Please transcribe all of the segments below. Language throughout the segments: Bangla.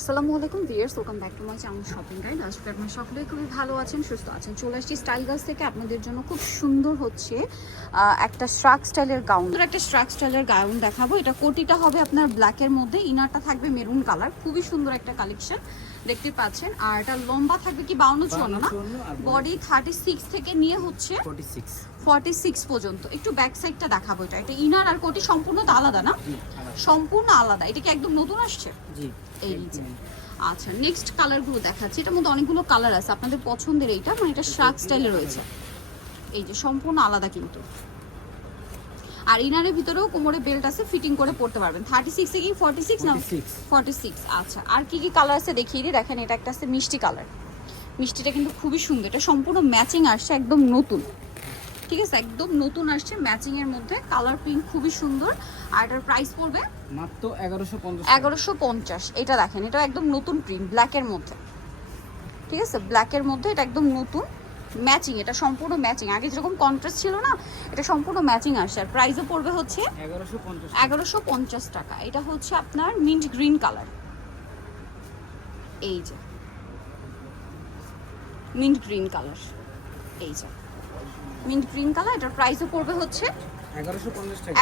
আসসালামু আলাইকুম viewers welcome back to my channel shopping guide আজকে আপনারা সকলেই খুবই ভালো আছেন সুস্থ আছেন। চলে আসছি স্টাইল গার্লস থেকে। আপনাদের জন্য খুব সুন্দর হচ্ছে একটা স্ট্রাক স্টাইলের গাউন একটা স্ট্রাক স্টাইলের গাউন দেখাবো। এটা কোটিটা হবে আপনার ব্ল্যাকের মধ্যে। ইনারটা থাকবে মেরুন কালার খুবই সুন্দর একটা কালেকশন দেখতে পাচ্ছেন। আর এটা লম্বা থাকবে কি বাউন্ন চুয়ান্ন না? বডি। থার্টি সিক্স থেকে নিয়ে হচ্ছে ফোর্টি সিক্স পর্যন্ত। একটু ব্যাক সাইডটা দেখাবো এটা। এটা ইনার আর কোটি সম্পূর্ণ আলাদা না? সম্পূর্ণ আলাদা। এটা কি একদম নতুন আসছে? জি এই যে। আচ্ছা নেক্সট কালারগুলো দেখাচ্ছি। এটার মধ্যে অনেকগুলো কালার আছে। আপনাদের পছন্দের এইটা মানে এটা শার্ক স্টাইলে রয়েছে। এই যে সম্পূর্ণ আলাদা কিন্তু। আর ইনারের ভিতরেও কোমরে বেল্ট আছে ফিটিং করে পড়তে পারবেন। থার্টি সিক্সে কি? ফর্টি সিক্স না? 46 ফর্টি সিক্স আচ্ছা। আর কি কি কালার আছে দেখিয়ে দিই। দেখেন এটা একটা আছে মিষ্টি কালার মিষ্টিটা কিন্তু খুবই সুন্দর। এটা সম্পূর্ণ ম্যাচিং আসছে একদম নতুন। ঠিক আছে একদম নতুন আসছে ম্যাচিং এর মধ্যে। কালার প্রিন্ট খুবই সুন্দর আর এটার প্রাইস পড়বে মাত্র এগারোশো পঞ্চাশ এগারোশো পঞ্চাশ এটা দেখেন এটা একদম নতুন প্রিন্ট ব্ল্যাকের মধ্যে। ঠিক আছে? ব্ল্যাকের মধ্যে এটা একদম নতুন ম্যাচিং এটা সম্পূর্ণ ম্যাচিং আগে যেরকম কন্ট্রাস্ট ছিল না এটা সম্পূর্ণ ম্যাচিং আসছে। আর প্রাইসও পড়বে হচ্ছে এগারোশো পঞ্চাশ টাকা। এটা হচ্ছে আপনার মিন্ট গ্রিন কালার এই যে মিন্ট গ্রিন কালার এই যে। মিন্ট গ্রিন কালার এটার প্রাইসও পড়বে হচ্ছে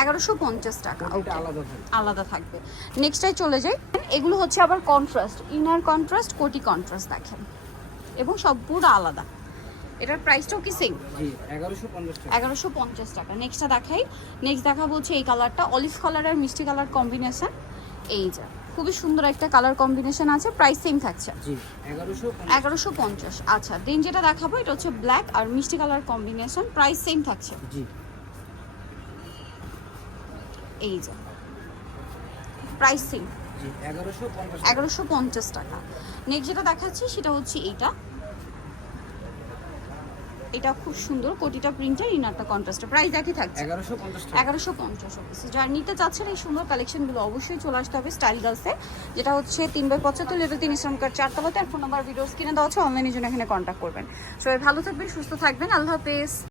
এগারোশো পঞ্চাশ টাকা। আলাদা থাকে আলাদা থাকবে। নেক্সটাই চলে যাই। এগুলো হচ্ছে আবার কন্ট্রাস্ট ইনার কন্ট্রাস্ট কোটি কন্ট্রাস্ট দেখেন। এবং সব পুরো আলাদা। এটার প্রাইসটাও কি সেম এগারোশো পঞ্চাশ টাকা। নেক্সটটা দেখাই। নেক্সট দেখাবো হচ্ছে এই কালারটা অলিভ কালার আর মিষ্টি কালার কম্বিনেশন এই যে খুবই সুন্দর একটা কালার কম্বিনেশন আছে প্রাইস সেম থাকছে। এগারোশো পঞ্চাশ। আচ্ছা দেন যেটা দেখাবো এটা হচ্ছে ব্ল্যাক আর মিষ্টি কালার কম্বিনেশন প্রাইস সেম থাকছে। এই যে প্রাইস সেম এগারোশো পঞ্চাশ টাকা। নেক্সট যেটা দেখাচ্ছি সেটা হচ্ছে এইটা। এটা খুব সুন্দর কোটিটা প্রিন্টার ইনারটা কন্ট্রাস্টের প্রাইস একই থাকছে। এগারোশো পঞ্চাশ যারা নিতে চাচ্ছেন এই সুন্দর কালেকশনগুলো অবশ্যই চলে আসতে হবে স্টাইল গার্লসে যেটা হচ্ছে তিন বাই পঁচাত্তর লেভেল তিন ইসলাম কার্ড চারতলাতে আর ফোন নাম্বার ভিডিওস কিনে দেওয়া আছে অনলাইনের জন্য এখানে কন্ট্যাক্ট করবেন। সবাই ভালো থাকবেন সুস্থ থাকবেন। আল্লাহ হাফেজ।